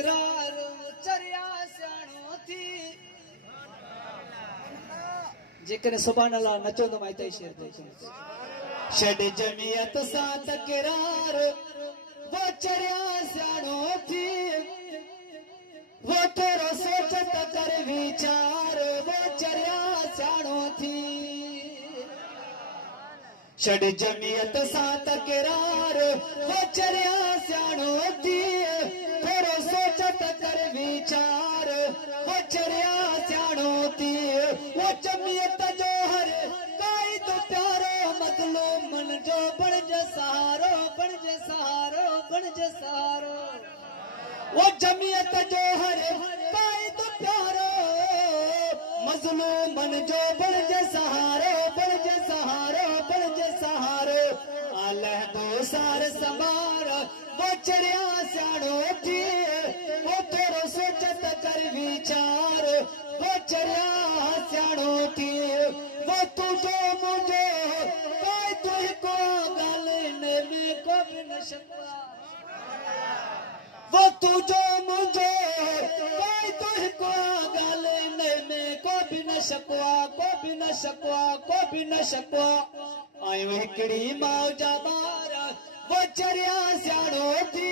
तकरार चरिया सियाणो थी जेकने सुभान अल्लाह नचो तो माइते शेर देखो छड़ जमियत सा तकरार वो चरिया सियाणो थी वो तेरो सोचत कर विचार वो चरिया सियाणो थी छड़ जमियत सा तकरार वो चरिया सियाणो थी तेरो सोचत कर विचार वो चरिया सियाणो थी वो जमियत जो हर कायद प्यारो मजलूम मन जो बन जे सहारो बन जे सहारो बन जे सहारो वो जमियत जो हर कायद प्यारो मजलूम मन जो बन जे सहारो बन जे सहारो बन जे सहारो आलह दो सार समार वो चरिया सियाणो थी वो तेरो सोचत कर विचार वो चरिया सियाणो थी वो तुझो मुझो कोई तुझको गल ने में को भी न शकवा वो तुझो मुझो कोई तुझको गल ने में को भी न शकवा को भी न शकवा को भी न शकवा आयो हिकड़ी मौजा बार वो चरिया सियाणो थी